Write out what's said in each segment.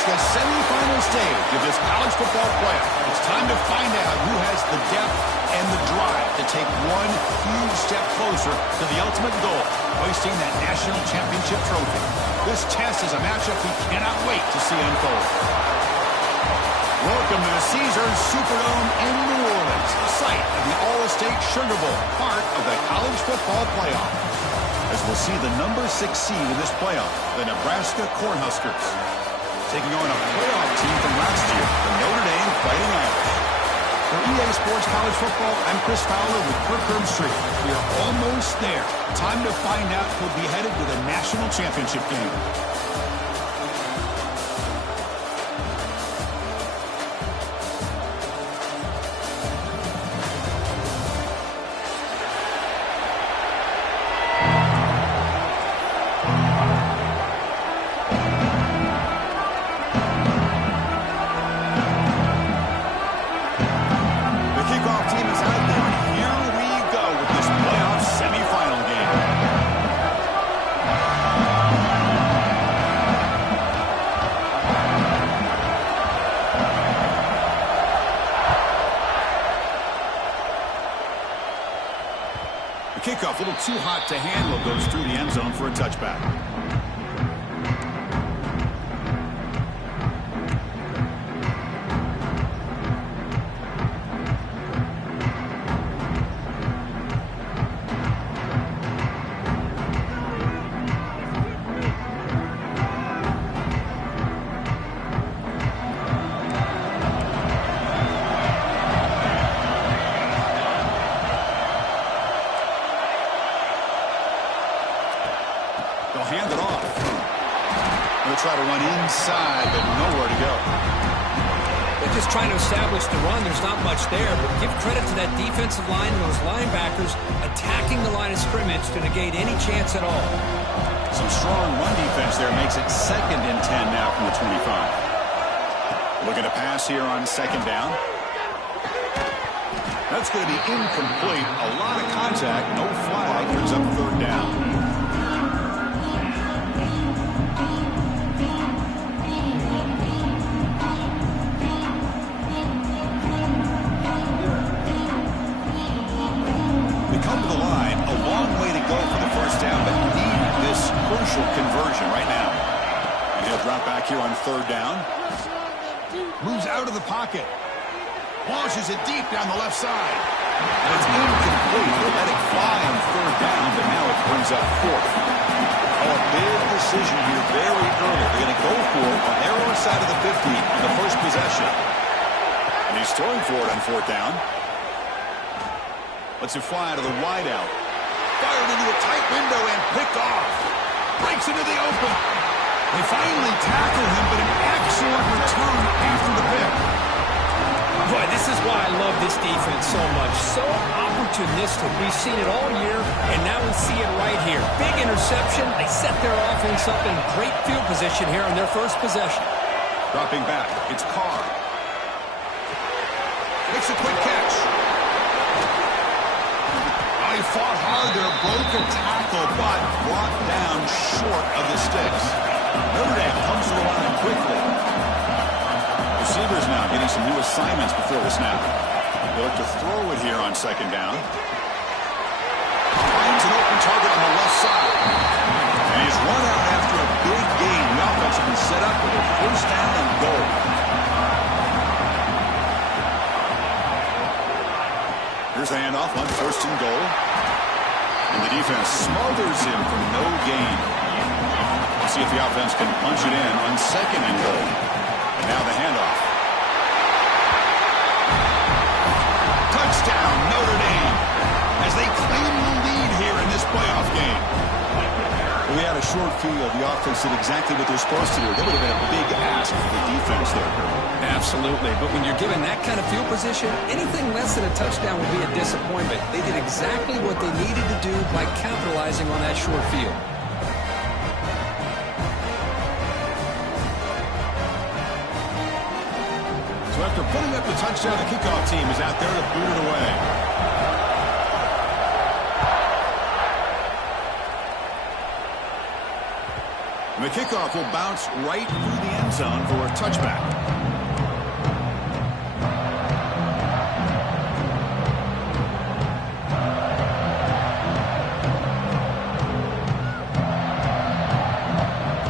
It's the semifinal stage of this college football playoff. It's time to find out who has the depth and the drive to take one huge step closer to the ultimate goal, hoisting that national championship trophy. This test is a matchup we cannot wait to see unfold. Welcome to the Caesars Superdome in New Orleans, site of the All-State Sugar Bowl, part of the college football playoff. As we'll see the number 6 seed in this playoff, the Nebraska Cornhuskers, taking on a playoff team from last year, the Notre Dame Fighting Irish. For EA Sports College Football, I'm Chris Fowler with Kirk Herbstreit. We are almost there. Time to find out who'll be headed to the national championship game. Kickoff, a little too hot to handle, goes through the end zone for a touchback. They'll hand it off. They'll try to run inside, but nowhere to go. They're just trying to establish the run. There's not much there, but give credit to that defensive line and those linebackers attacking the line of scrimmage to negate any chance at all. Some strong run defense there makes it 2nd and 10 now from the 25. Looking to pass here on 2nd down. That's going to be incomplete. A lot of contact, no flag. Brings up 3rd down. Conversion right now. And he'll drop back here on 3rd down. Moves out of the pocket. Launches it deep down the left side. And it's incomplete. They let it fly on 3rd down, but now it brings up 4th. Oh, a big decision here very early. They're going to go for it on their own side of the 50 on the first possession. And he's throwing for it on 4th down. Lets it fly to the wideout. Fired into a tight window and picked off. Breaks into the open. They finally tackle him, but an excellent return after the pick. Boy, this is why I love this defense so much. So opportunistic. We've seen it all year, and now we see it right here. Big interception. They set their offense up in great field position here on their first possession. Dropping back, it's Carr. Makes a quick catch. He fought hard there, broke a tackle, but brought down short of the sticks. Notre Dame comes to the line quickly. Receivers now getting some new assignments before the snap. They look to throw it here on 2nd down. Finds an open target on the left side. And he's run out after a big gain. The offense has been set up with a 1st down and goal. Here's the handoff on 1st and goal. And the defense smothers him for no gain. Let's see if the offense can punch it in on 2nd and goal. And now the handoff. Touchdown, Notre Dame, as they claim the lead here in this playoff game. We had a short field. The offense did exactly what they're supposed to do. That would have been a big ask for the defense there. Absolutely. But when you're given that kind of field position, anything less than a touchdown would be a disappointment. They did exactly what they needed to do by capitalizing on that short field. So after putting up the touchdown, the kickoff team is out there to boot it away. And the kickoff will bounce right through the end end zone for a touchback.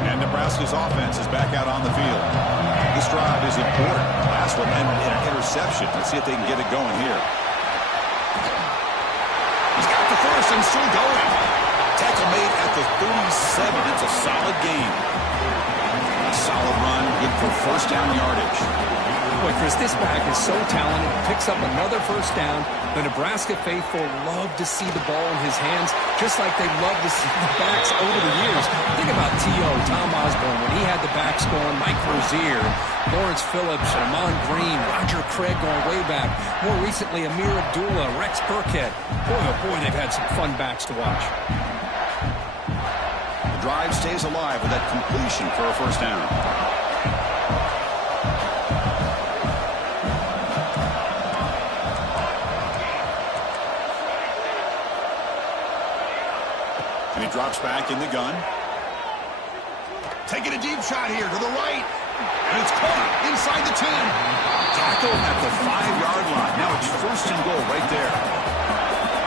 And Nebraska's offense is back out on the field. This drive is important. Last one ended in an interception. Let's see if they can get it going here. He's got the first and still going. Tackle made at the 37. It's a solid game. A solid run, good for first down yardage. Boy, Chris, this back is so talented. Picks up another first down. The Nebraska faithful love to see the ball in his hands, just like they love to see the backs over the years. Think about T.O., Tom Osborne, when he had the backs going, Mike Rozier, Lawrence Phillips, Amon Green, Roger Craig going way back. More recently, Amir Abdullah, Rex Burkhead. Boy, oh boy, they've had some fun backs to watch. The drive stays alive with that completion for a first down. And he drops back in the gun. Taking a deep shot here to the right. And it's caught inside the 10. Tackle at the 5-yard line. Now it's first and goal right there.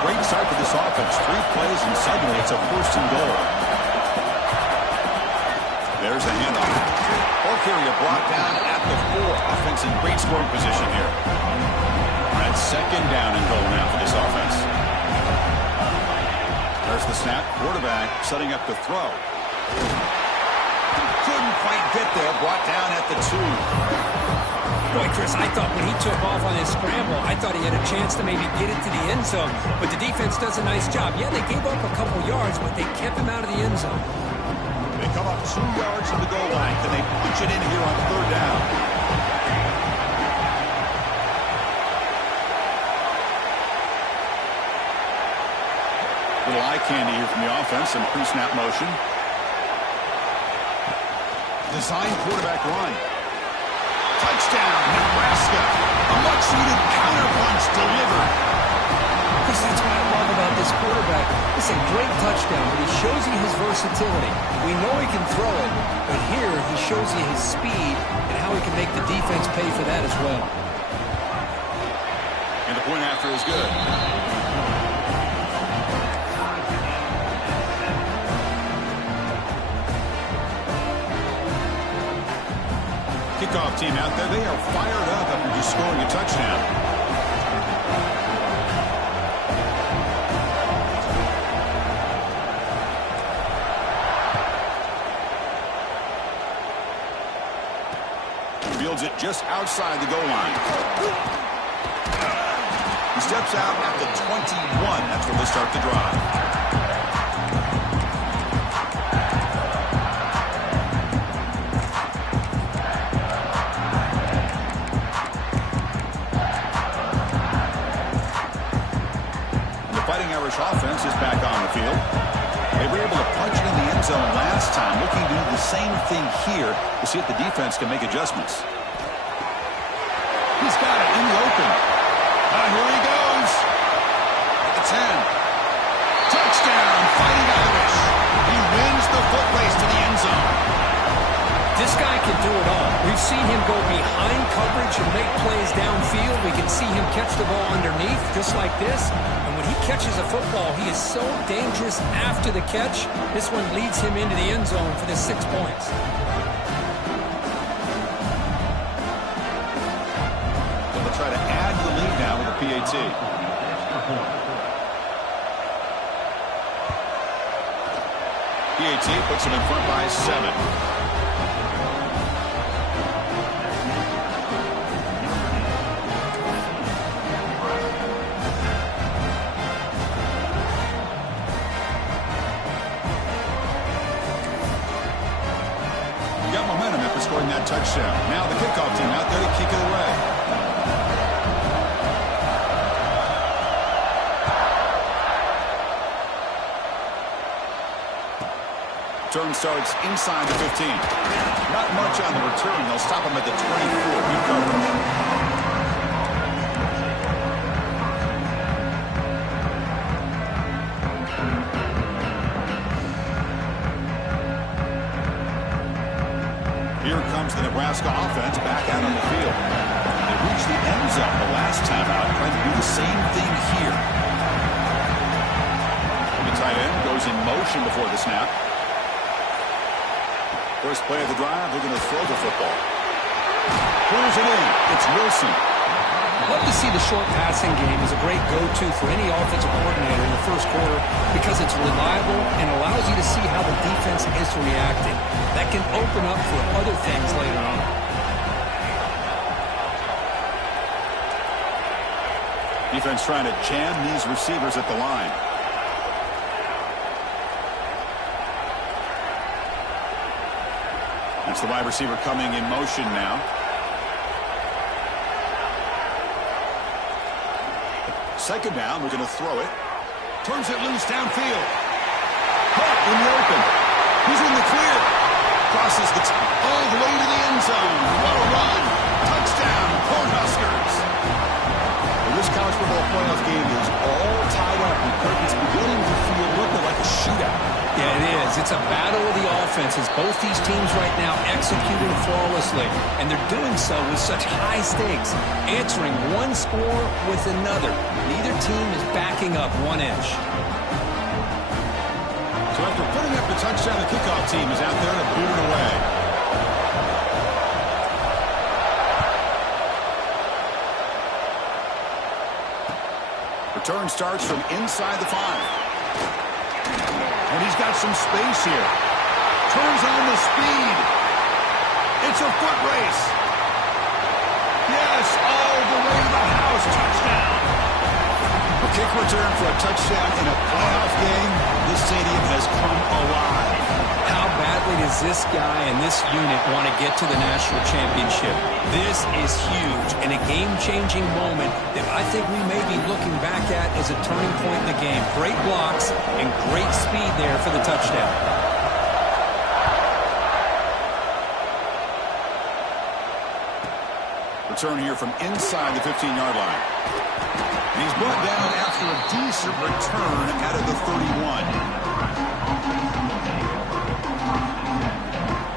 Great start for this offense. 3 plays and suddenly it's a first and goal. There's the handoff. Ball carrier brought down at the 4. Offense in great scoring position here. That's second down and goal now for this offense. There's the snap. Quarterback setting up the throw. Couldn't quite get there. Brought down at the 2. Boy, Chris, I thought when he took off on his scramble, I thought he had a chance to maybe get it to the end zone. But the defense does a nice job. Yeah, they gave up a couple yards, but they kept him out of the end zone. They come up 2 yards from the goal line. Can they punch it in here on third down? Little eye candy here from the offense. Some pre-snap motion. Design quarterback run. Touchdown, Nebraska. A much-needed counter-punch delivered. Chris, that's what I love about this quarterback. It's a great touchdown, but he shows you his versatility. We know he can throw it, but here he shows you his speed and how he can make the defense pay for that as well. And the point after is good. Kickoff team out there, they are fired up after just scoring a touchdown. Fields it just outside the goal line. He steps out at the 21. That's where they start the drive. Offense is back on the field. They were able to punch it in the end zone last time. Looking to do the same thing here to see if the defense can make adjustments. He's got it in the open. Here he goes. At the 10. Touchdown, Fighting Irish. He wins the foot race to the end zone. This guy can do it all. We've seen him go behind coverage and make plays downfield. We can see him catch the ball underneath just like this. And when he catches a football, he is so dangerous after the catch. This one leads him into the end zone for the 6 points. They'll try to add to the lead now with a PAT. PAT puts him in front by 7. Scoring that touchdown. Now the kickoff team out there to kick it away. Turn starts inside the 15. Not much on the return. They'll stop him at the 24. Good coverage. here comes the Nebraska offense back out on the field. They reached the end zone the last time out, trying to do the same thing here. The tight end goes in motion before the snap. First play of the drive, they're going to throw the football. Pulls it in. It's Wilson. Love to see the short passing game as a great go-to for any offensive coordinator in the first quarter because it's reliable and allows you to see how the defense is reacting. That can open up for other things later on. Defense trying to jam these receivers at the line. That's the wide receiver coming in motion now. Second down, we're going to throw it. Turns it loose downfield. Caught in the open. He's in the clear. Crosses all the way to the end zone. What a run. Touchdown, Cornhuskers. Well, this college football playoff game is all tied up. It's beginning to feel a little bit like a shootout. Yeah, it is. It's a battle of the offenses. Both these teams right now executing flawlessly, and they're doing so with such high stakes, answering one score with another. Neither team is backing up one inch. So after putting up the touchdown, the kickoff team is out there to boot it away. Return starts from inside the 5. And he's got some space here. Turns on the speed. It's a foot race. Yes, all the way to the house. Touchdown. A kick return for a touchdown in a playoff game. This stadium has come alive. How badly does this guy and this unit want to get to the national championship? This is huge and a game-changing moment that I think we may be looking back at as a turning point in the game. Great blocks and great speed there for the touchdown. Return here from inside the 15-yard line. And he's brought down after a decent return out of the 31.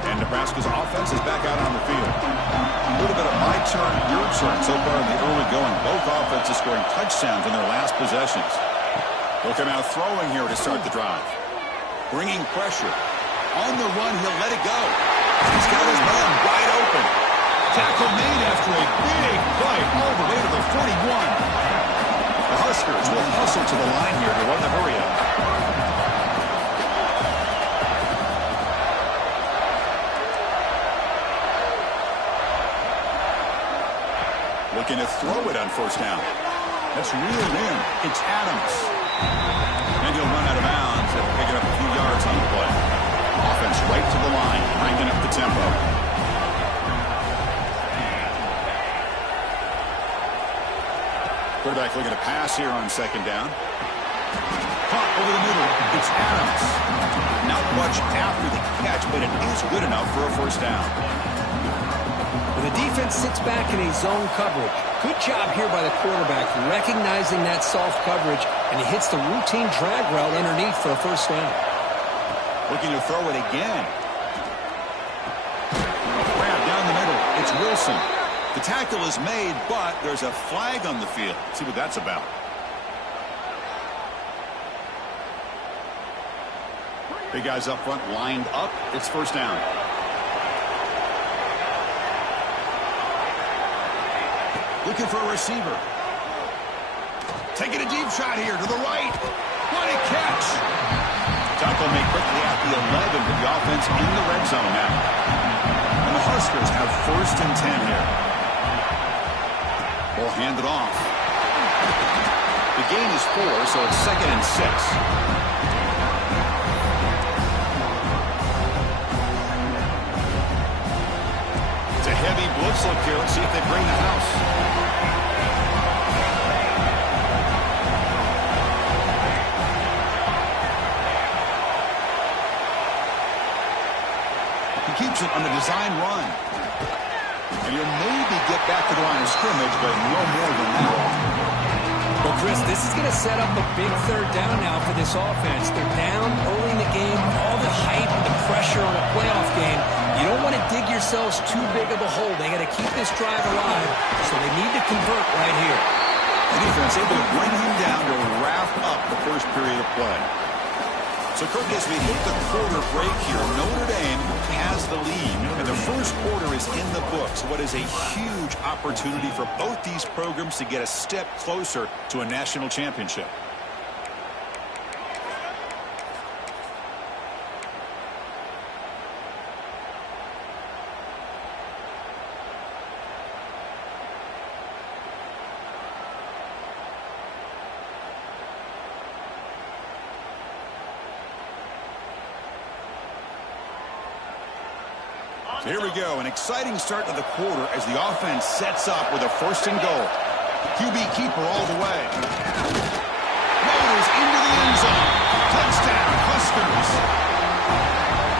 And Nebraska's offense is back out on the field. A little bit of my turn, your turn so far in the early going. Both offenses scoring touchdowns in their last possessions. They'll come out throwing here to start the drive. Bringing pressure. On the run, he'll let it go. He's got his man wide open. Tackle made after a big play all the way to the 41. The Huskers will hustle to the line here to run the hurry up. Looking to throw it on first down. That's reeled in. It's Adams. And he'll run out of bounds after picking up a few yards on the play. Offense right to the line, cranking up the tempo. Quarterback looking to pass here on second down. Caught over the middle. It's Adams. Not much after the catch, but it is good enough for a first down. The defense sits back in a zone coverage. Good job here by the quarterback, recognizing that soft coverage, and he hits the routine drag route underneath for a first down. Looking to throw it again. Grab down the middle. It's Wilson. The tackle is made, but there's a flag on the field. Let's see what that's about. Big guys up front lined up. It's first down. Looking for a receiver. Taking a deep shot here to the right. What a catch. Tackle made quickly at the 11, but the offense in the red zone now. And the Huskers have first and 10 here. Ball handed off. The gain is 4, so it's second and 6. It's a heavy blitz look here. Let's see if they bring the house. He keeps it on the design run. And he'll maybe get back to the line of scrimmage, but no more than that. Well, Chris, this is going to set up a big third down now for this offense. They're down early in the game. All the hype and the pressure on a playoff game. You don't want to dig yourself themselves too big of a hole. They got to keep this drive alive, so they need to convert right here. The defense able to bring him down to wrap up the first period of play. So, Kirk, as we hit the quarter break here, Notre Dame has the lead, and the first quarter is in the books. What is a huge opportunity for both these programs to get a step closer to a national championship. Here we go, an exciting start to the quarter as the offense sets up with a first and goal. QB keeper all the way. Rolls into the end zone. Touchdown, Huskers.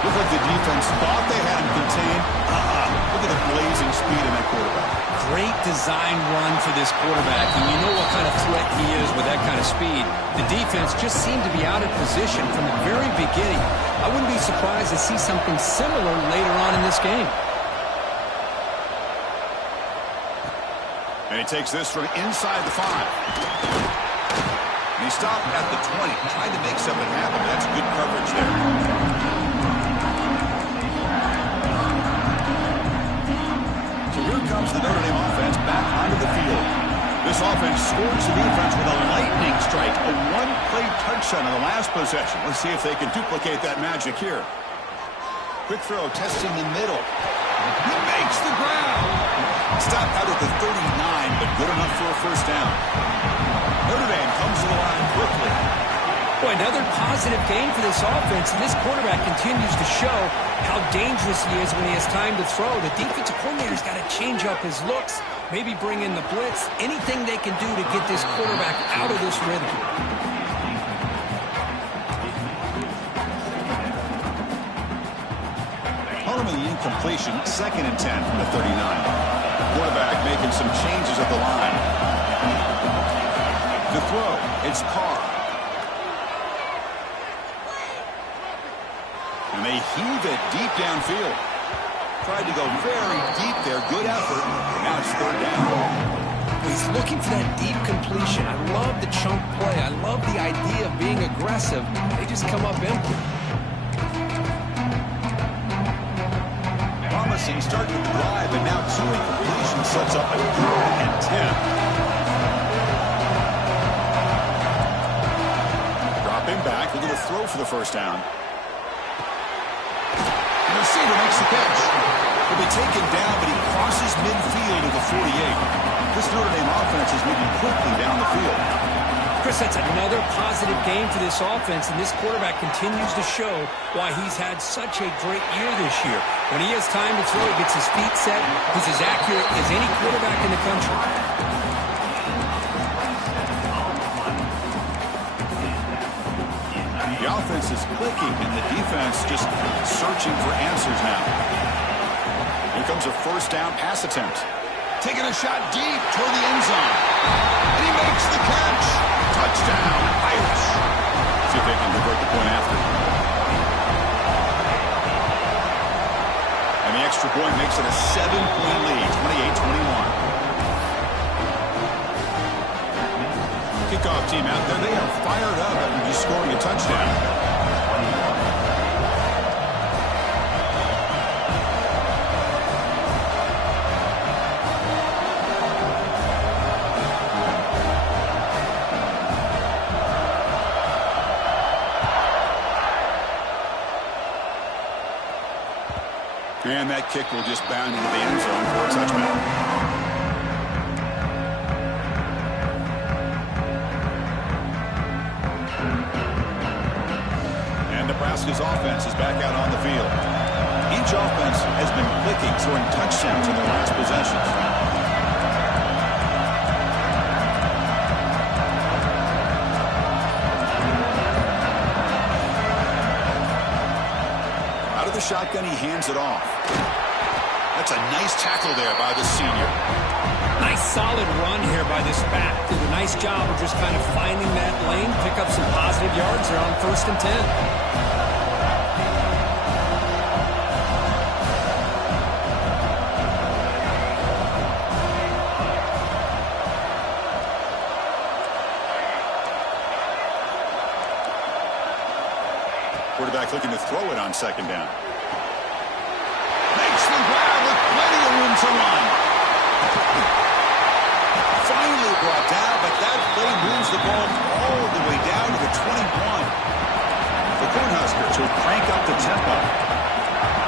Looked like the defense thought they had him contained. Look at the blazing speed in that quarterback. Great design run for this quarterback, and you know what kind of threat he is with that kind of speed. The defense just seemed to be out of position from the very beginning. I wouldn't be surprised to see something similar later on in this game. And he takes this from inside the 5. And he stopped at the 20, trying to make something happen. That's good coverage there. So here comes the Notre Dame offense back onto the field. This offense scores the defense with a lightning strike, a one-play touchdown on the last possession. Let's see if they can duplicate that magic here. Quick throw, testing the middle. He makes the ground. Stopped out at the 39, but good enough for a first down. Notre Dame comes to the line quickly. Boy, another positive game for this offense, and this quarterback continues to show how dangerous he is when he has time to throw. The defensive coordinator's got to change up his looks, maybe bring in the blitz, anything they can do to get this quarterback out of this rhythm. Home of the incompletion, 2nd and 10 from the 39. Quarterback making some changes at the line. The throw, it's Carr. And they heave it deep downfield. Tried to go very deep there. Good effort. Now it's 3rd down. He's looking for that deep completion. I love the chunk play. I love the idea of being aggressive. They just come up empty. Promising start to the drive, and now 2 incompletions sets up a 3rd and 10. Dropping back. Look at the throw for the first down. The receiver makes the catch. He'll be taken down, but he crosses midfield at the 48. This Notre Dame offense is moving quickly down the field. Chris, that's another positive game for this offense, and this quarterback continues to show why he's had such a great year this year. When he has time to throw, he gets his feet set. He's as accurate as any quarterback in the country. The offense is clicking, and the defense just searching for answers now. Here comes a first down pass attempt. Taking a shot deep toward the end zone. And he makes the catch. Touchdown, Irish. See if they can convert the point after. And the extra point makes it a 7-point lead, 28-21. Kickoff team out there, they are fired up after just scoring a touchdown. And that kick will just bound into the end zone for a touchdown. And Nebraska's offense is back out on the field. Each offense has been clicking, scoring touchdowns in their last possessions. The shotgun, he hands it off. That's a nice tackle there by the senior. Nice solid run here by this back. Did a nice job of just kind of finding that lane, pick up some positive yards there on 1st and 10. quarterback looking to throw it on second down. Makes the grab with plenty of room to run. Finally brought down, but that play moves the ball all the way down to the 21. The Cornhuskers will crank up the tempo.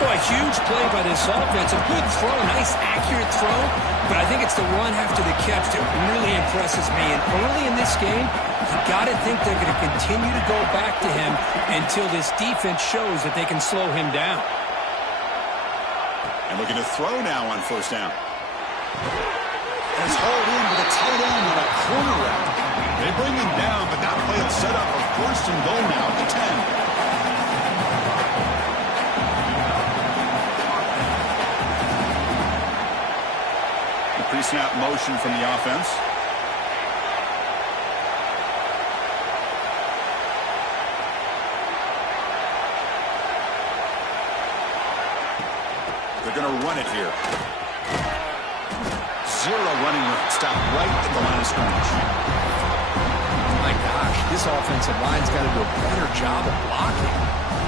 Boy, a huge play by this offense. A good throw, nice accurate throw, but I think it's the run after the catch that really impresses me. And early in this game, you got to think they're going to continue to go back to him until this defense shows that they can slow him down. And looking to throw now on first down. And it's hauled in with a tight end on a corner route. They bring him down, but that play will set up a first and goal now at the 10. Pre-snap motion from the offense. They're going to run it here. Zero running room. Stop right at the line of scrimmage. My gosh, this offensive line's got to do a better job of blocking.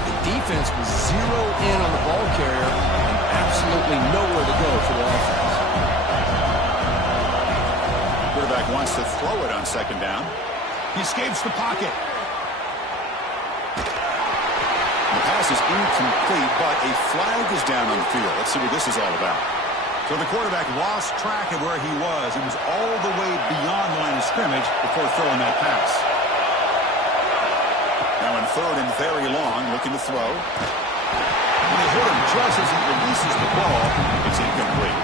The defense was zero in on the ball carrier and absolutely nowhere to go for the offense. Quarterback wants to throw it on second down. He escapes the pocket. The pass is incomplete, but a flag is down on the field. Let's see what this is all about. So the quarterback lost track of where he was. He was all the way beyond the line of scrimmage before throwing that pass. Now in third and very long, looking to throw. When they hit him just as he releases the ball, it's incomplete.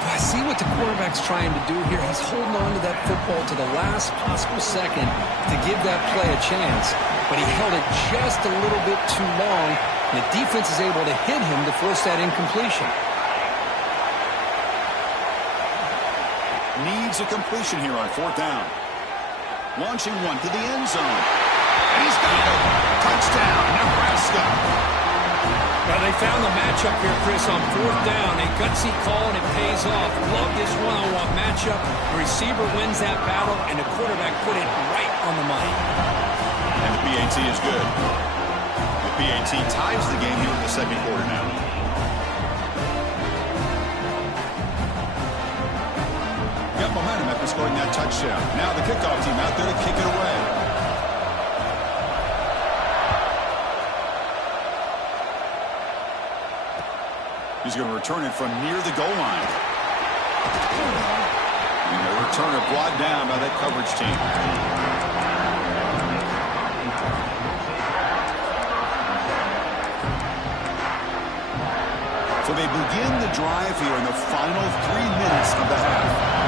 I see what the quarterback's trying to do here. He's holding on to that football to the last possible second to give that play a chance. But he held it just a little bit too long, and the defense is able to hit him to force that incompletion. Needs a completion here on fourth down. Launching one to the end zone. And he's got it. Touchdown, Nebraska. Well, they found the matchup here, Chris, on fourth down. A gutsy call, and it pays off. Love this one-on-one matchup. The receiver wins that battle, and the quarterback put it right on the money. And the PAT is good. The PAT ties the game here in the second quarter now. Got momentum after scoring that touchdown. Now the kickoff team out there to kick it away. He's going to return it from near the goal line. And the returner brought down by that coverage team. So they begin the drive here in the final 3 minutes of the half.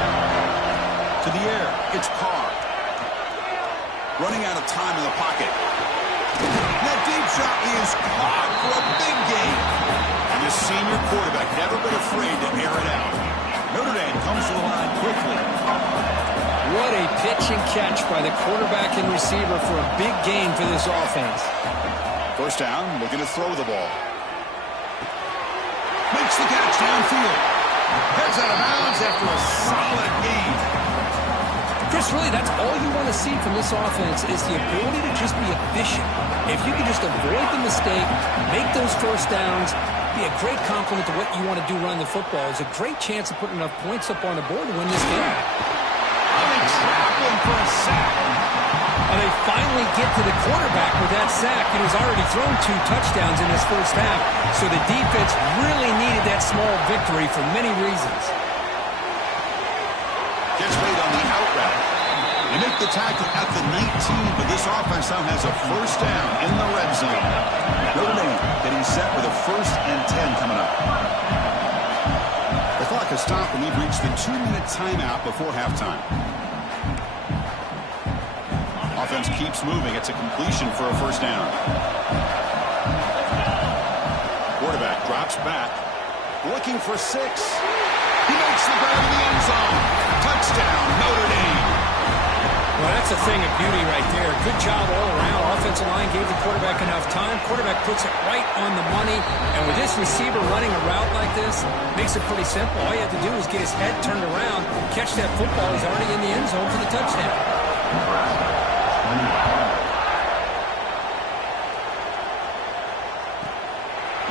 To the air, it's Carr. Running out of time in the pocket. That deep shot is caught for a big gain. And this senior quarterback never been afraid to air it out. Notre Dame comes to the line quickly. What a pitch and catch by the quarterback and receiver for a big gain for this offense. First down, looking to throw the ball. Makes the catch downfield. Heads out of bounds after a solid gain. Chris, really, that's all you want to see from this offense is the ability to just be efficient. If you can just avoid the mistake, make those first downs, be a great compliment to what you want to do running the football. It's a great chance of putting enough points up on the board to win this game. They trap him for a sack. They finally get to the quarterback with that sack. He was already thrown 2 touchdowns in this first half, so the defense really needed that small victory for many reasons. Gets weight on the out route. They make the tackle at the 19, but this offense now has a first down in the red zone. Notre Dame getting set with a 1st and 10 coming up. The clock has stopped, and we've reached the 2-minute timeout before halftime. Offense keeps moving. It's a completion for a first down. Quarterback drops back, looking for 6. He makes the grab in the end zone. Touchdown, Notre Dame. Well, that's a thing of beauty right there. Good job all around. Offensive line gave the quarterback enough time. Quarterback puts it right on the money. And with this receiver running a route like this, makes it pretty simple. All you have to do is get his head turned around, catch that football. He's already in the end zone for the touchdown.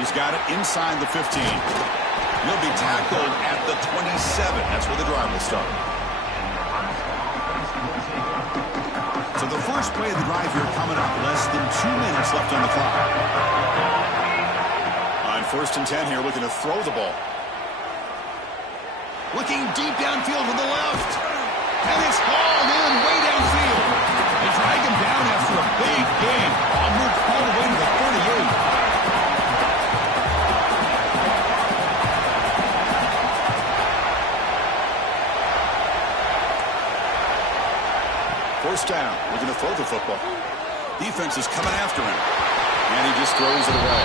He's got it inside the 15. He'll be tackled at the 27. That's where the drive will start. So the first play of the drive here coming up. Less than 2 minutes left on the clock. On 1st and 10 here, looking to throw the ball. Looking deep downfield to the left. And it's hauled in way downfield. They drag him down after a big game. Ball moved all the way to the 38. First down, looking to throw the football. Defense is coming after him. And he just throws it away.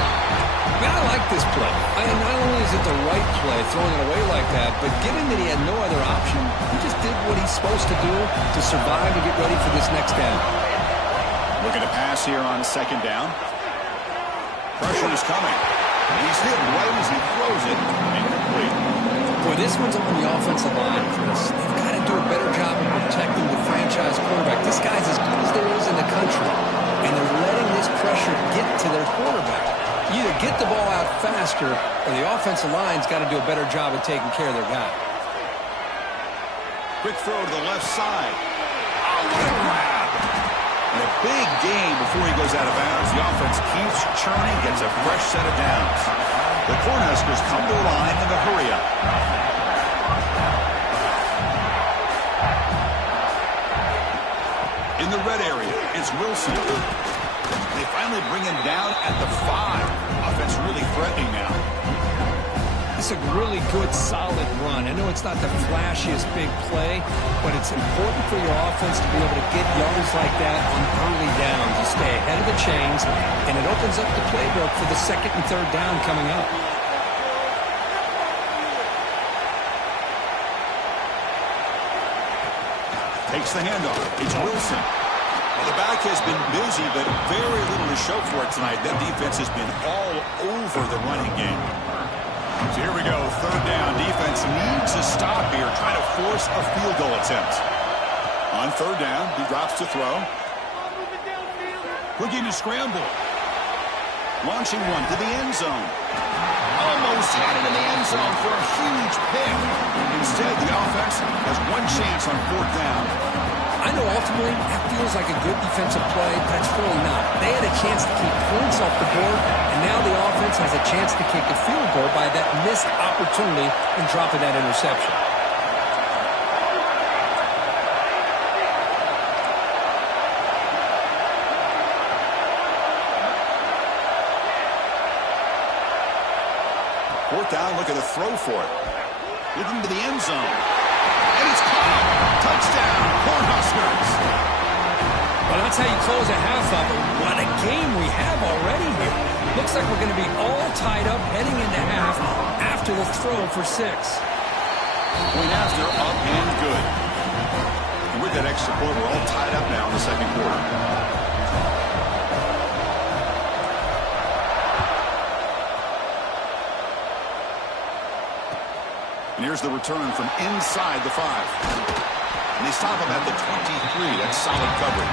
Man, I like this play. Not only is it the right play, throwing it away like that, but given that he had no other option, he just did what he's supposed to do to survive and get ready for this next down. Looking to pass here on 2nd down. Pressure is coming. And he's hit right as he throws it. Incomplete. Boy, this one's on the offensive line, Chris. They've got to do a better job of protecting the franchise quarterback. This guy's as good as there is in the country, and they're letting this pressure get to their quarterback. You either get the ball out faster, or the offensive line's got to do a better job of taking care of their guy. Quick throw to the left side. Oh, what a grab! And a big gain before he goes out of bounds. The offense keeps churning, gets a fresh set of downs. The Cornhuskers come to the line in a hurry up. In the red area, it's Wilson. They finally bring him down at the 5. Offense really threatening now. It's a really good, solid run. I know it's not the flashiest big play, but it's important for your offense to be able to get yards like that on early downs. You stay ahead of the chains, and it opens up the playbook for the 2nd and 3rd down coming up. Takes the handoff. It's Wilson. Well, the back has been busy, but very little to show for it tonight. That defense has been all over the running game. So here we go, 3rd down. Defense needs a stop here, trying to force a field goal attempt. On 3rd down, he drops to throw. Looking to scramble. Launching one to the end zone. Almost had it in the end zone for a huge pick. Instead, the offense has one chance on 4th down. I know ultimately that feels like a good defensive play, but it's really not. They had a chance to keep points off the board, and now the offense has a chance to kick a field goal by that missed opportunity and dropping that interception. Fourth down, looking to throw for it. Looking to the end zone. And it's caught. Touchdown, Cornhuskers. Well, that's how you close a half up. What a game we have already here. Looks like we're going to be all tied up heading into half after the throw for 6. Point after, up and good. And with that extra point, we're all tied up now in the 2nd quarter. And here's the return from inside the 5. And they stop him at the 23. That's solid coverage.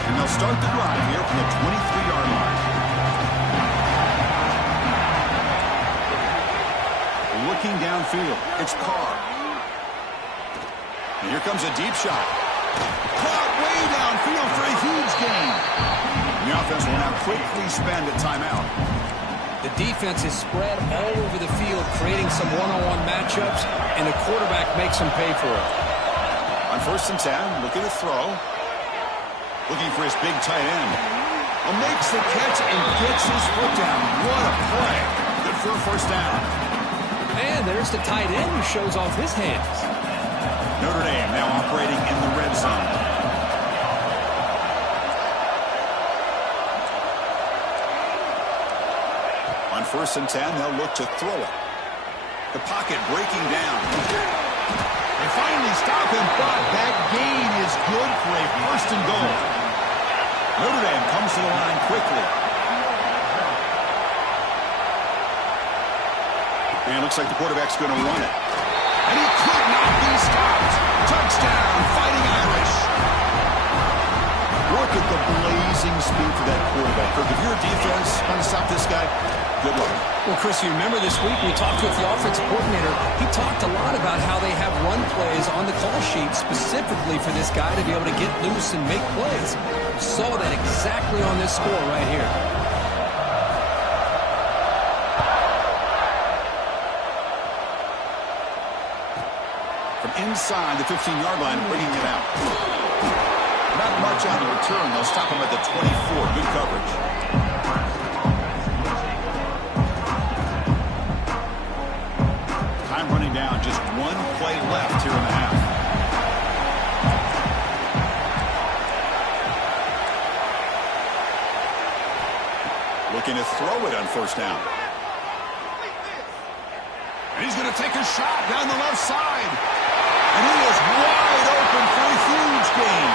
And they'll start the drive here from the 23-yard line. Looking downfield, it's Carr. And here comes a deep shot. Caught way downfield for a huge gain. And the offense will now quickly spend a timeout. The defense is spread all over the field, creating some one-on-one matchups, and the quarterback makes them pay for it. On 1st and 10, looking to throw. Looking for his big tight end. Well, makes the catch and gets his foot down. What a play. Good for a 1st down. And there's the tight end who shows off his hands. Notre Dame now operating in the red zone. On 1st and 10, they'll look to throw it. The pocket breaking down. They finally stop him, but that gain is good for a 1st and goal. Notre Dame comes to the line quickly. And looks like the quarterback's going to run it. And he could not be stopped. Touchdown, Fighting Irish. Look at the blazing speed for that quarterback. Kirk, if you're a defense trying to stop this guy, good luck. Well, Chris, you remember this week we talked with the offensive coordinator. He talked a lot about how they have run plays on the call sheet specifically for this guy to be able to get loose and make plays. Saw that exactly on this score right here. From inside the 15-yard line, bringing it out. Not much on the return. They'll stop him at the 24. Good coverage. Time running down. Just one play left here in the half. Looking to throw it on first down. And he's going to take a shot down the left side. And he is wide open for a huge gain.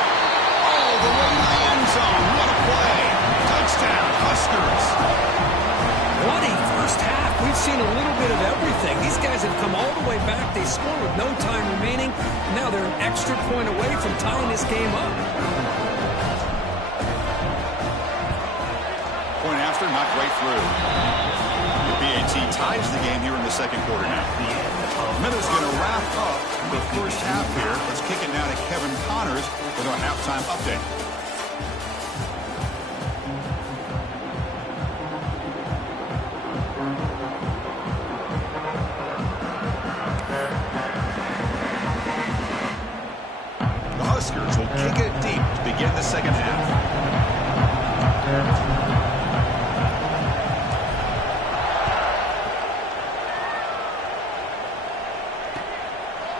All the way to the end zone. What a play. Touchdown, Huskers. What a first half. We've seen a little bit of everything. These guys have come all the way back. They score with no time remaining. Now they're an extra point away from tying this game up. Point after, knocked right through. The BAT ties the game here in the second quarter now. Miller's going to wrap up the first half here. Let's kick it now to Kevin Connors with our halftime update. The Huskers will kick it deep to begin the second half.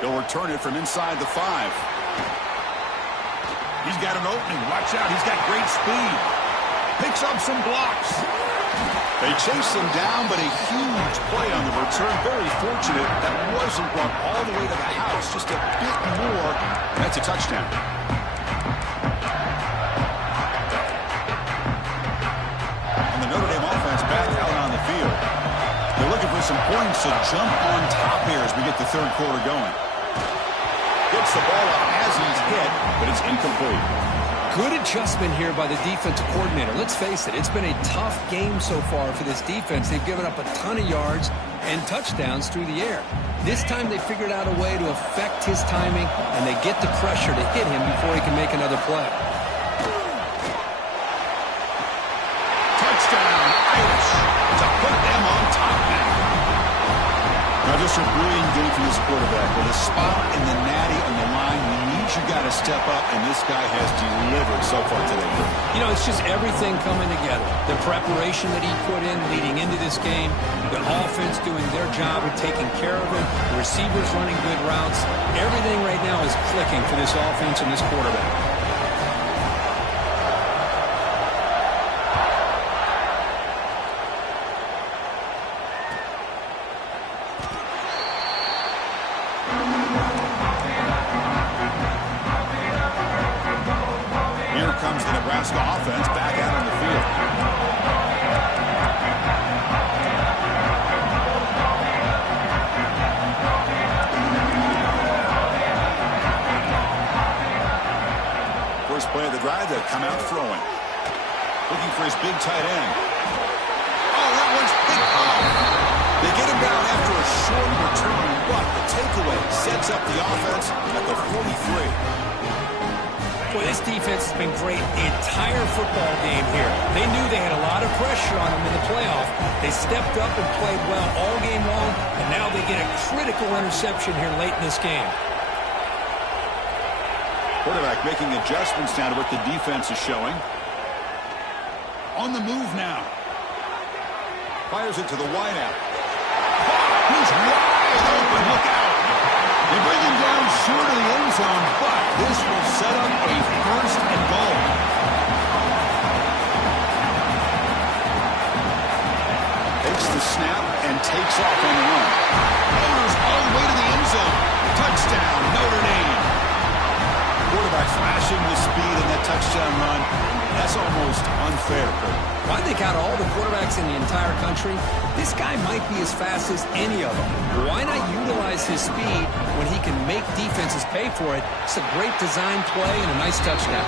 He'll return it from inside the 5. He's got an opening. Watch out. He's got great speed. Picks up some blocks. They chase him down, but a huge play on the return. Very fortunate that wasn't brought all the way to the house. Just a bit more. That's a touchdown. And the Notre Dame offense back out on the field. They're looking for some points to jump on top here as we get the third quarter going. Gets the ball up as he's hit, but it's incomplete. Good adjustment here by the defensive coordinator. Let's face it, it's been a tough game so far for this defense. They've given up a ton of yards and touchdowns through the air. This time they figured out a way to affect his timing, and they get the pressure to hit him before he can make another play. Touchdown, Irish, to put them on top now. Now just a brilliant game from this quarterback. With a spot in the natty on the line, we need you got to step up, and this guy has delivered so far today. You know, it's just everything coming together. The preparation that he put in leading into this game, the offense doing their job of taking care of him, the receivers running good routes. Everything right now is clicking for this offense and this quarterback. Here comes the Nebraska offense back out on the field. First play of the drive, they'll come out throwing. Looking for his big tight end. Oh, that one's picked off. They get him down after a short return, but the takeaway sets up the offense at the 43. Boy, this defense has been great the entire football game here. They knew they had a lot of pressure on them in the playoff. They stepped up and played well all game long, and now they get a critical interception here late in this game. Quarterback making adjustments now to what the defense is showing. On the move now. Fires it to the wideout. He's wide open. Look out. They bring him down short of the end zone, but this will set up a first and goal. Takes the snap and takes off on the run. Motors all the way to the end zone. Touchdown, Notre Dame. Quarterback flashing with speed in that touchdown run. That's almost unfair, Kurt. Well, I think out of all the quarterbacks in the entire country, this guy might be as fast as any of them. Why not utilize his speed when he can make defenses pay for it? It's a great design play and a nice touchdown.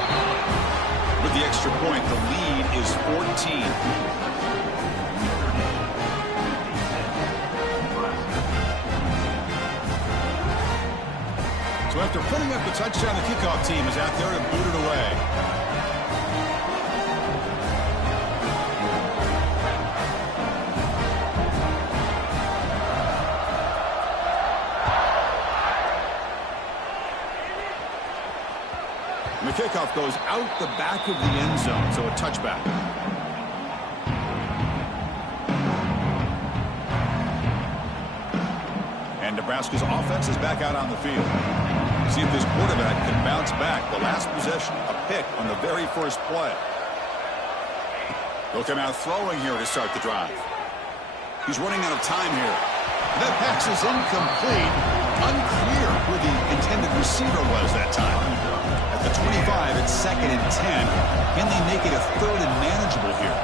With the extra point, the lead is 14. So after putting up the touchdown, the kickoff team is out there to boot it away. And the kickoff goes out the back of the end zone, so a touchback. And Nebraska's offense is back out on the field. See if this quarterback can bounce back. The last possession, a pick on the very first play. He'll come out throwing here to start the drive. He's running out of time here. That pass is incomplete. Unclear who the intended receiver was that time. At the 25, it's 2nd and 10. Can they make it a 3rd and manageable here?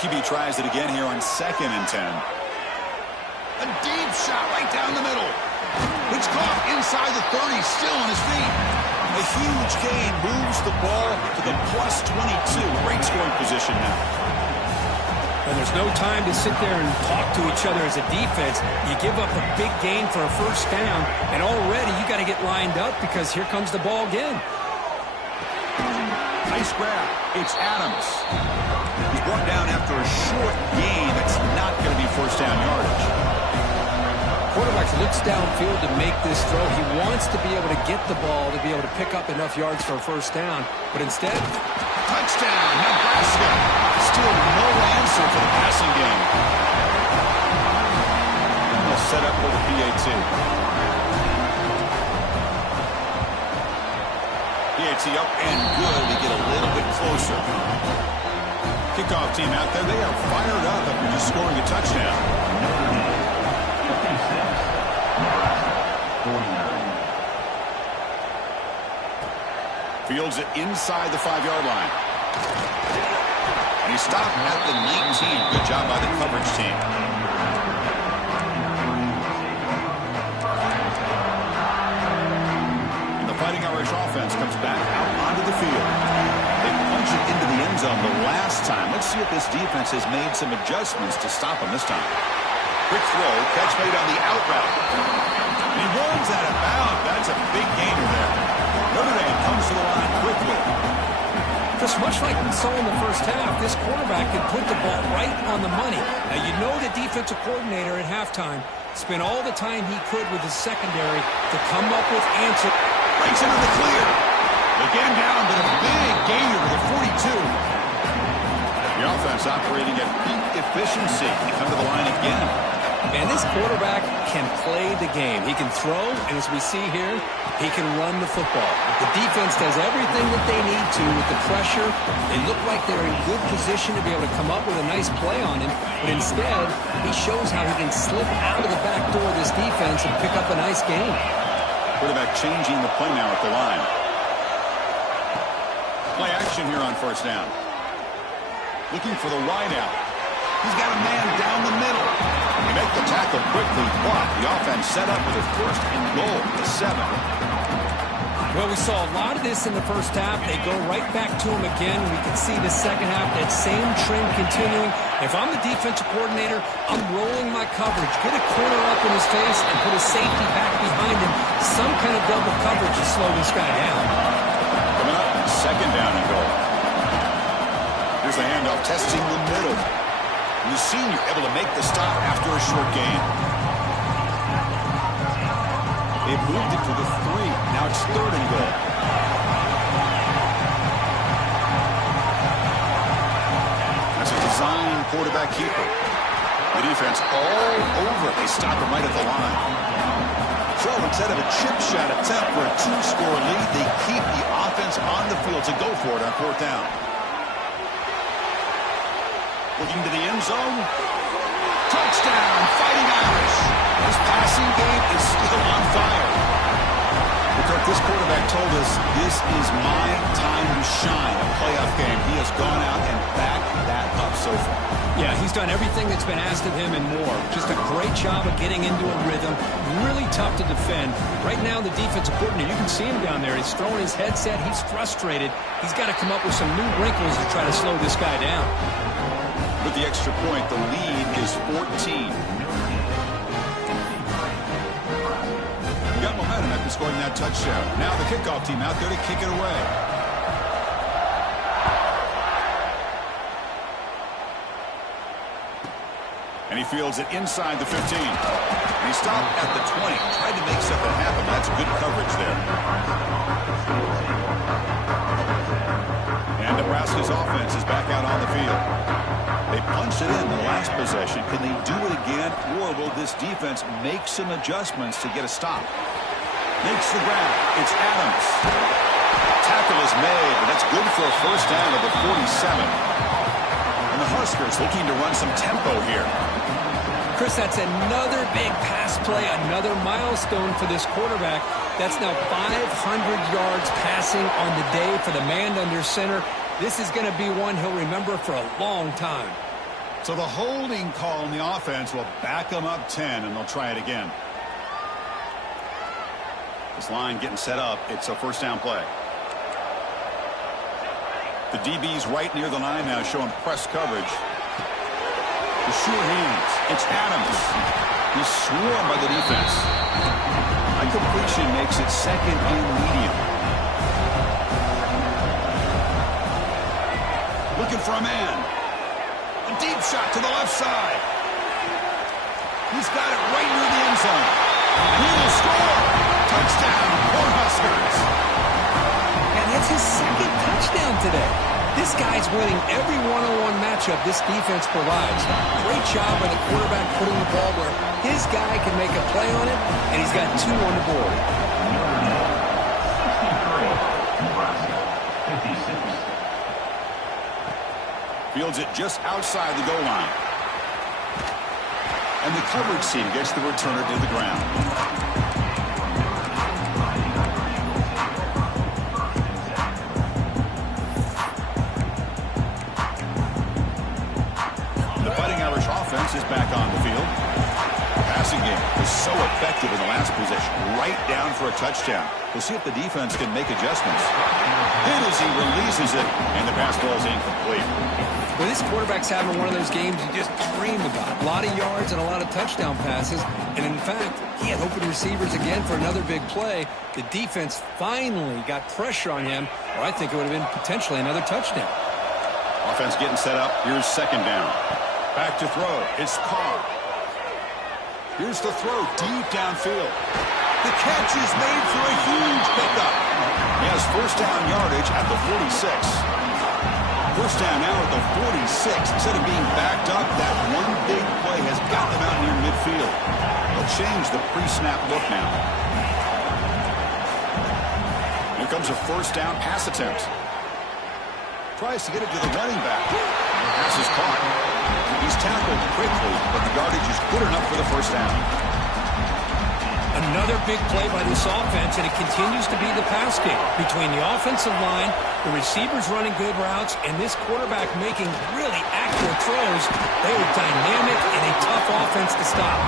QB tries it again here on 2nd and 10. A deep shot right down the middle. It's caught inside the 30, still on his feet. A huge gain moves the ball to the plus 22. Great scoring position now. And there's no time to sit there and talk to each other as a defense. You give up a big gain for a first down, and already you got to get lined up because here comes the ball again. Nice grab. It's Adams. He's brought down after a short gain. That's not going to be first down yardage. Quarterback looks downfield to make this throw. He wants to be able to get the ball to be able to pick up enough yards for a first down. But instead, touchdown, Nebraska. Still no answer for the passing game. We'll set up for the PAT. PAT up and good. They get a little bit closer. Kickoff team out there. They are fired up after just scoring a touchdown. Fields it inside the 5-yard line. And he stopped at the 19. Good job by the coverage team. And the Fighting Irish offense comes back out onto the field. They punch it into the end zone the last time. Let's see if this defense has made some adjustments to stop him this time. Quick throw, catch made on the out route. And he runs out of bounds. That's a big gainer there. Notre Dame comes to the line quickly. Just much like we saw in the first half, this quarterback can put the ball right on the money. Now, you know the defensive coordinator at halftime spent all the time he could with his secondary to come up with answers. Breaks into the clear. Again down, but a big gainer to the 42. The offense operating at peak efficiency. They come to the line again. And this quarterback can play the game. He can throw, and as we see here, he can run the football. The defense does everything that they need to with the pressure. They look like they're in good position to be able to come up with a nice play on him, but instead, he shows how he can slip out of the back door of this defense and pick up a nice gain. Quarterback changing the play now at the line. Play action here on first down. Looking for the wideout. He's got a man down the middle. They make the tackle quickly, but the offense set up with a 1st and goal to 7. Well, we saw a lot of this in the first half. They go right back to him again. We can see the second half, that same trend continuing. If I'm the defensive coordinator, I'm rolling my coverage. Get a corner up in his face and put a safety back behind him. Some kind of double coverage to slow this guy down. Coming up, 2nd down and goal. Here's the handoff, testing the middle. And the senior able to make the stop after a short gain. They've moved it to the 3. Now it's 3rd and goal. That's a design quarterback keeper. The defense all over. They stop him right at the line. So instead of a chip shot attempt for a 2-score lead, they keep the offense on the field to go for it on 4th down. Looking to the end zone. Touchdown, Fighting Irish. This passing game is still on fire. With their This quarterback told us this is my time to shine, a playoff game. He has gone out and backed that up so far. Yeah, he's done everything that's been asked of him and more. Just a great job of getting into a rhythm. Really tough to defend. Right now, the defensive coordinator, you can see him down there. He's throwing his headset. He's frustrated. He's got to come up with some new wrinkles to try to slow this guy down. With the extra point, the lead is 14. Got momentum after scoring that touchdown. Now the kickoff team out there to kick it away. And he fields it inside the 15. And he stopped at the 20. Tried to make something happen. That's good coverage there. And Nebraska's offense is back out on the field. They punched it in the last possession. Can they do it again, or will this defense make some adjustments to get a stop? Makes the ground. It's Adams. Tackle is made, but that's good for a first down of the 47. And the Huskers looking to run some tempo here. Chris, that's another big pass play, another milestone for this quarterback. That's now 500 yards passing on the day for the man under center. This is going to be one he'll remember for a long time. So the holding call on the offense will back them up 10, and they'll try it again. This line getting set up. It's a first down play. The DB's right near the line now, showing press coverage. The sure hands. It's Adams. He's swarmed by the defense. High completion makes it second and medium. Looking for a man. A deep shot to the left side. He's got it right near the end zone. He will score. Touchdown, Cornhuskers. And that's his second touchdown today. This guy's winning every one-on-one matchup this defense provides. Great job by the quarterback putting the ball where his guy can make a play on it, and he's got 2 on the board. Fields it just outside the goal line. And the coverage team gets the returner to the ground. The Fighting Irish offense is back on the field. The passing game was so effective in the last possession. Right down for a touchdown. We'll see if the defense can make adjustments. Hit as he releases it, and the pass ball is incomplete. Well, this quarterback's having one of those games you just dream about. A lot of yards and a lot of touchdown passes. And, in fact, he had open receivers again for another big play. The defense finally got pressure on him, or I think it would have been potentially another touchdown. Offense getting set up. Here's second down. Back to throw. It's Carr. Here's the throw deep downfield. The catch is made for a huge pickup. He has first down yardage at the 46. First down now at the 46. Instead of being backed up, that one big play has got them out near midfield. They'll change the pre-snap look now. Here comes a first down pass attempt. Tries to get it to the running back. The pass is caught. He's tackled quickly, but the yardage is good enough for the first down. Another big play by this offense, and it continues to be the pass game. Between the offensive line, the receivers running good routes, and this quarterback making really accurate throws, they are dynamic and a tough offense to stop.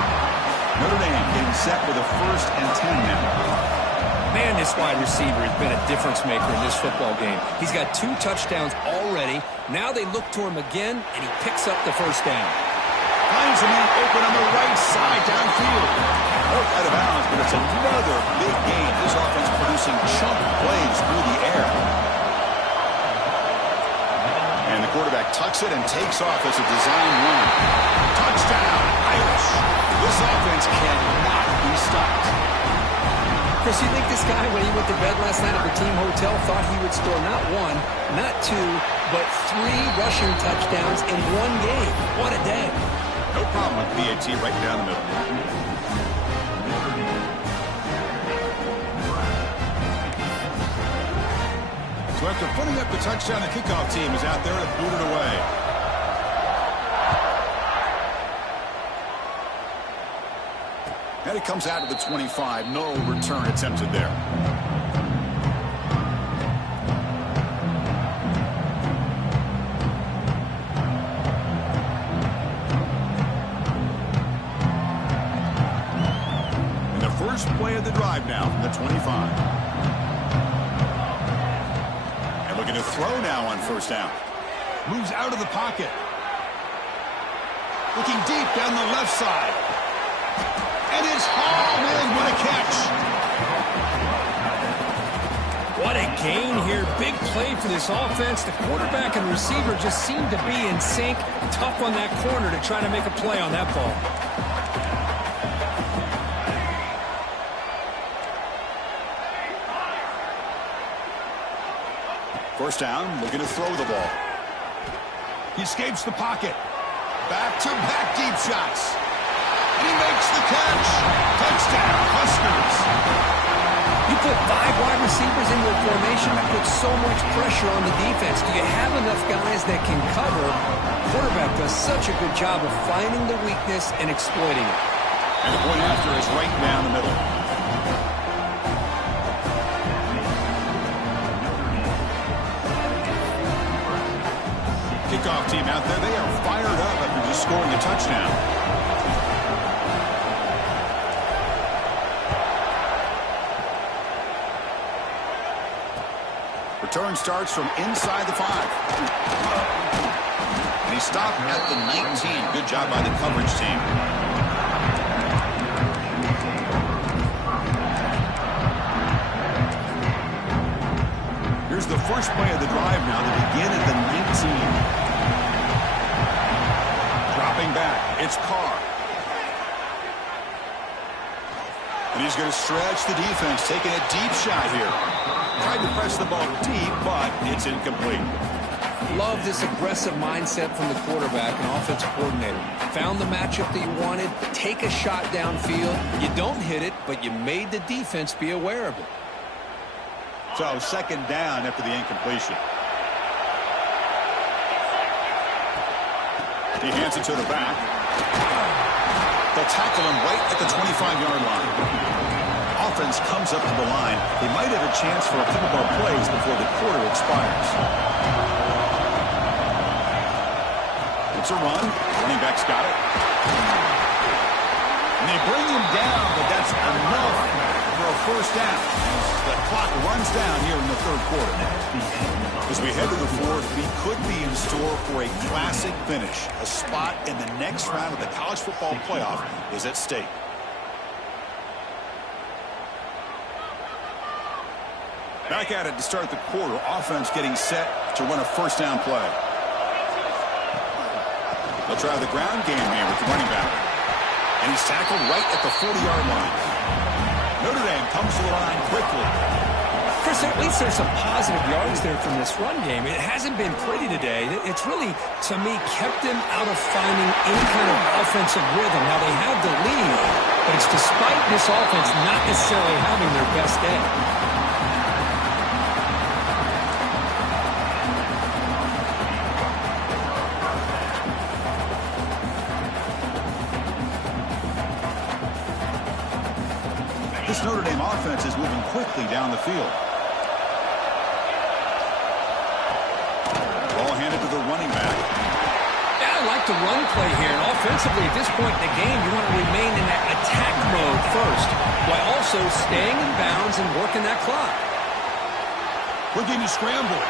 Notre Dame getting set for the first and 10 now. Man, this wide receiver has been a difference maker in this football game. He's got 2 touchdowns already. Now they look to him again, and he picks up the first down. Finds a man open on the right side downfield. Out of bounds, but it's another big game. This offense producing chunk plays through the air. And the quarterback tucks it and takes off as a design run. Touchdown, Irish. This offense cannot be stopped. Chris, you think this guy, when he went to bed last night at the team hotel, thought he would score not 1, not 2, but 3 rushing touchdowns in one game? What a day. No problem with BAT right down the middle. So after putting up the touchdown, the kickoff team is out there to boot it away. And it comes out of the 25. No return attempted there. first play of the drive now from the 25. And looking to throw now on first down. Moves out of the pocket. Looking deep down the left side. And it's hauled in. What a catch. What a gain here. Big play for this offense. The quarterback and receiver just seemed to be in sync. Tough on that corner to try to make a play on that ball. First down, looking to throw the ball. He escapes the pocket. Back-to-back deep shots. And he makes the catch. Touchdown, Huskers. You put 5 wide receivers into a formation that puts so much pressure on the defense. Do you have enough guys that can cover? The quarterback does such a good job of finding the weakness and exploiting it. And the point after is right down the middle. Kickoff team out there, they are fired up after just scoring a touchdown. Return starts from inside the 5. And he stopped at the 19. Good job by the coverage team. Here's the first play of the drive now to begin at the 19. Dropping back, it's Carr. And he's going to stretch the defense, taking a deep shot here. Tried to press the ball deep, but it's incomplete. Love this aggressive mindset from the quarterback and offensive coordinator. Found the matchup that you wanted, take a shot downfield. You don't hit it, but you made the defense be aware of it. So second down after the incompletion. He hands it to the back. They'll tackle him right at the 25-yard line. Offense comes up to the line. They might have a chance for a couple more plays before the quarter expires. It's a run. Running back's got it. And they bring him down, but that's enough for a first down. The clock runs down here in the third quarter. As we head to the fourth, we could be in store for a classic finish. A spot in the next round of the college football playoff is at stake. Back at it to start the quarter. Offense getting set to run a first down play. They'll try the ground game here with the running back. And he's tackled right at the 40-yard line. Notre Dame comes to the line quickly. Chris, at least there's some positive yards there from this run game. It hasn't been pretty today. It's really, to me, kept them out of finding any kind of offensive rhythm. Now, they have the lead, but it's despite this offense not necessarily having their best day. This Notre Dame offense is moving quickly down the field. Ball handed to the running back. Yeah, I like the run play here. And offensively, at this point in the game, you want to remain in that attack mode first, while also staying in bounds and working that clock. Looking to scramble.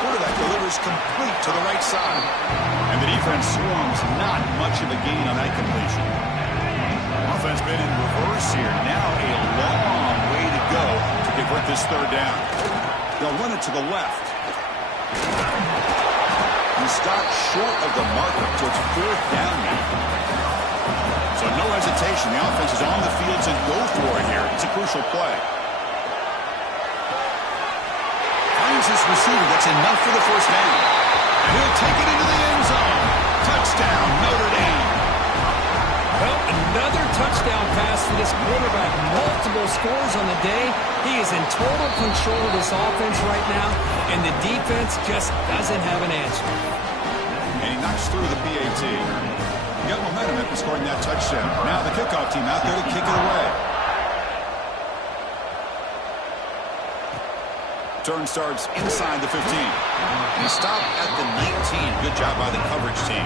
Quarterback delivers complete to the right side. And the defense swarms not much of a gain on that completion. Offense been in reverse here. Now a long way to go to convert this third down. They'll run it to the left. He stopped short of the marker towards fourth down now. So no hesitation. The offense is on the field to go for it here. It's a crucial play. Finds his receiver. That's enough for the first down. And he'll take it into the end zone. Touchdown, Notre Dame. Well, another touchdown pass for this quarterback. Multiple scores on the day. He is in total control of this offense right now, and the defense just doesn't have an answer. And he knocks through the PAT. He got momentum after scoring that touchdown. Now the kickoff team out there to kick it away. Turn starts inside the 15. He stopped at the 19. Good job by the coverage team.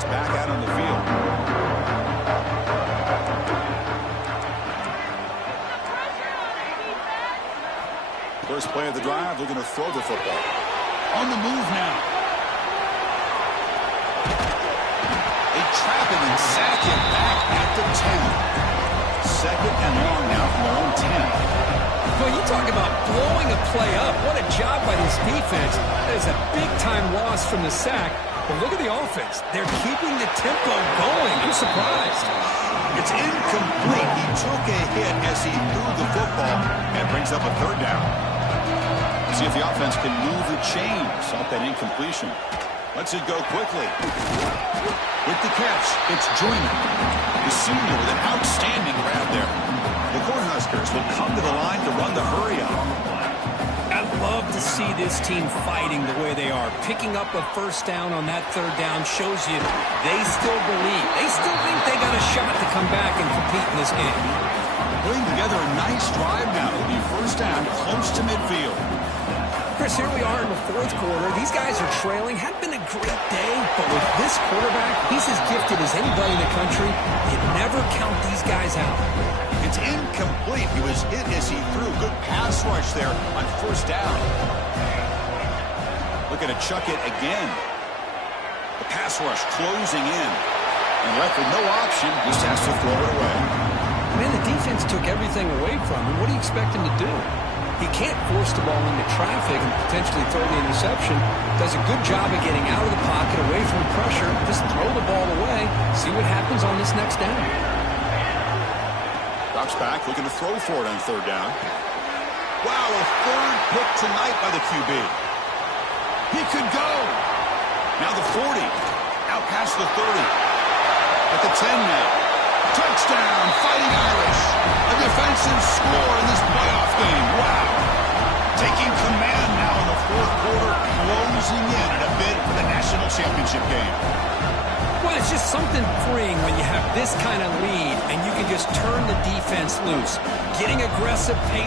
offense back out on the field. First play of the drive, looking to throw the football. On the move now. They trap him and sack him back at the 10. Second and long now from their own 10. Well, you talk about blowing a play up. What a job by this defense. That is a big-time loss from the sack. But look at the offense. They're keeping the tempo going. I'm surprised. It's incomplete. He took a hit as he threw the football and brings up a third down. See if the offense can move the chains off that incompletion. Lets it go quickly. With the catch, it's Joyner, the senior, with an outstanding grab there. The Cornhuskers will come to the line to run the hurry up. I love to see this team fighting the way they are. Picking up a first down on that third down shows you they still believe. They still think they got a shot to come back and compete in this game. Putting together a nice drive now. It'll be first down close to midfield. Chris, here we are in the fourth quarter. These guys are trailing. Hadn't been a great day, but with this quarterback, he's as gifted as anybody in the country. You never count these guys out. It's incomplete. He was hit as he threw. Good pass rush there on first down. Looking to chuck it again. The pass rush closing in. And left with no option, just has to throw it away. Man, the defense took everything away from him. What do you expect him to do? He can't force the ball into traffic and potentially throw the interception. Does a good job of getting out of the pocket, away from pressure. Just throw the ball away. See what happens on this next down. Drops back, looking to throw for it on third down. Wow, a third pick tonight by the QB. He could go. Now the 40. Out past the 30. At the 10 now. Touchdown, Fighting Irish. A defensive score in this playoff game. Wow. Taking command now in the fourth quarter, closing in at a bid for the national championship game. Well, it's just something freeing when you have this kind of lead and you can just turn the defense loose. Getting aggressive pace.